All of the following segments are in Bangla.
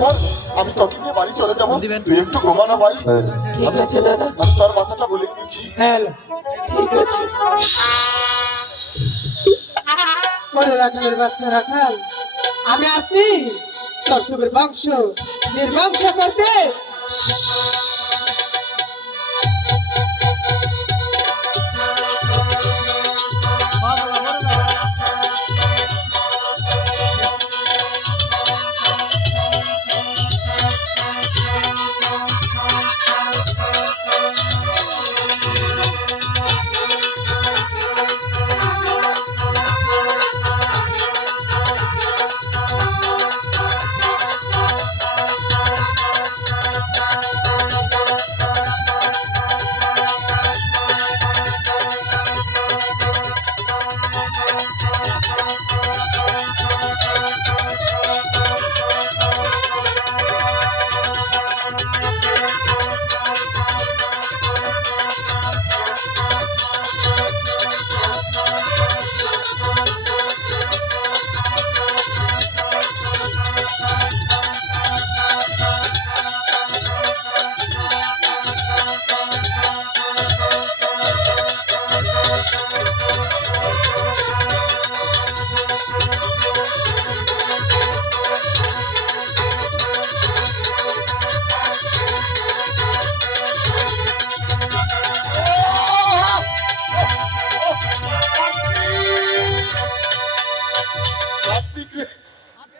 ধর আমি তোকে নিয়ে বাড়ি চলে যাবো, তুই একটু ঘুমা না ভাই। ঠিক আছে দাদা, আমি তোর মাথাটা বলে দিচ্ছি। হ্যাঁ ঠিক আছে। ওরে রাখালের বাচ্চা রাখাল, আমি আছি তোর সবের বংশ নির্বংশ করতে।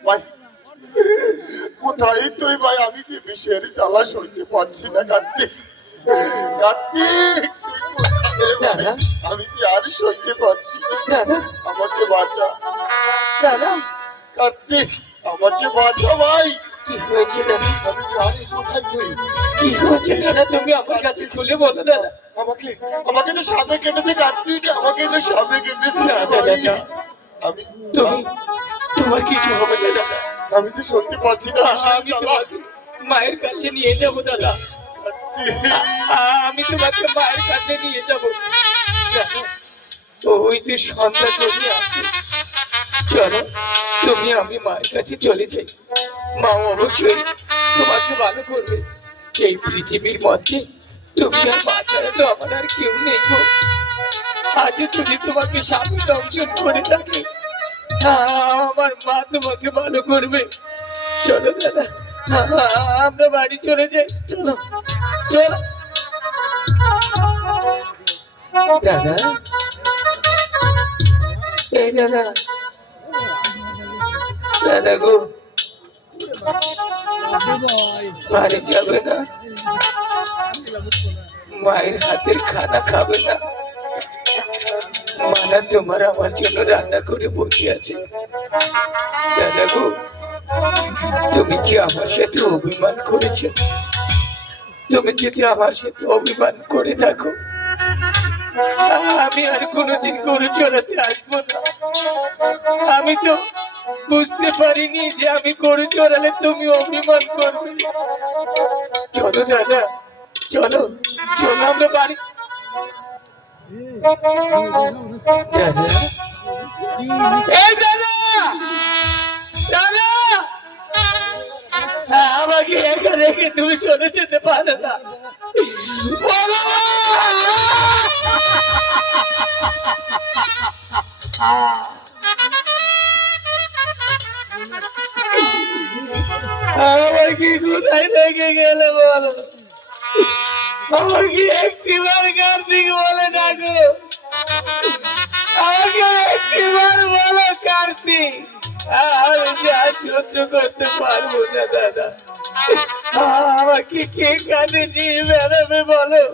ভাই কোথায় তুই ভাই? আমি যে বিষের জ্বালা সইতে পারছি না কার্তিক। কার্তিক তুই কোথায় ভাই? আমি কি আর সইতে পারছি না, আমাকে বাঁচা। কার্তিক আমাকে বাঁচা ভাই। কি হয়েছে দাদা? আমি জানি কোথায় তুই। কি হয়েছে দাদা? তুমি আমার কাছে খুলে বলো দাদা। আমাকে আমাকে যে সাপে কেটেছে কার্তিক, আমাকে যে সাপে কেটেছে। আমি তোমার কিছু হবে না দাদা। আমি যে সইতে পারছি না। আমি তোমাকে মায়ের কাছে নিয়ে যাবো দাদা। আমি তোমাকে মায়ের কাছে নিয়ে যাবো। ওই যে সন্ধ্যা করে আছে, চলো তুমি আমি মায়ের কাছে চলে যাই। মা অবশ্যই তোমাকে ভালো করবে। এই পৃথিবীর মধ্যে তুমি আর মা ছাড়া তো আমার আর কেউ নেই গো। আজ যদি তোমাকে স্বামী দংশন করে থাকে, আমার মা তোমাকে ভালো করবে। চলো দাদা, আমরা বাড়ি চলে যাই। চলো চলো দাদা। এই দাদা, দাদা গো, বাড়ি যাবে না? মায়ের হাতের খানা খাবে না? মানা তোমার আমার জন্য রান্না করে বসে আছে। দাদা গো, তুমি কি আমার সাথে অভিমান করেছ? তুমি যদি আমার সাথে অভিমান করে থাকো, আমি আর কোনোদিন গরু চড়াতে আসবো না। আমি তো বুঝতে পারিনি যে আমি গরু চড়ালে তুমি অভিমান করবে। চলো দাদা, চলো চলো আমরা বাড়ি। দাদা, এই দাদা, দাদা, আমাকে একা রেখে তুমি চলে যেতে পারো না। আমার কি কোথায় রেখে গেলে বলো? আমাকে একটিবার কার্তিক বলে ডাকো, আমাকে একটিবার বলো কার্তিক। আমি যা সহ্য করতে পারবো না দাদা। আমাকে কে কানে নিয়ে বেড়াবে বলো?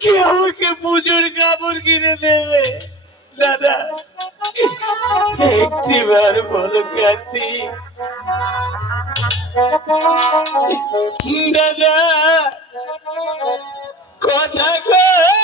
কে আমাকে পুজোর কাপড় কিনে দেবে? দাদা একটিবার বলো কার্তিক। দাদা কথা কই?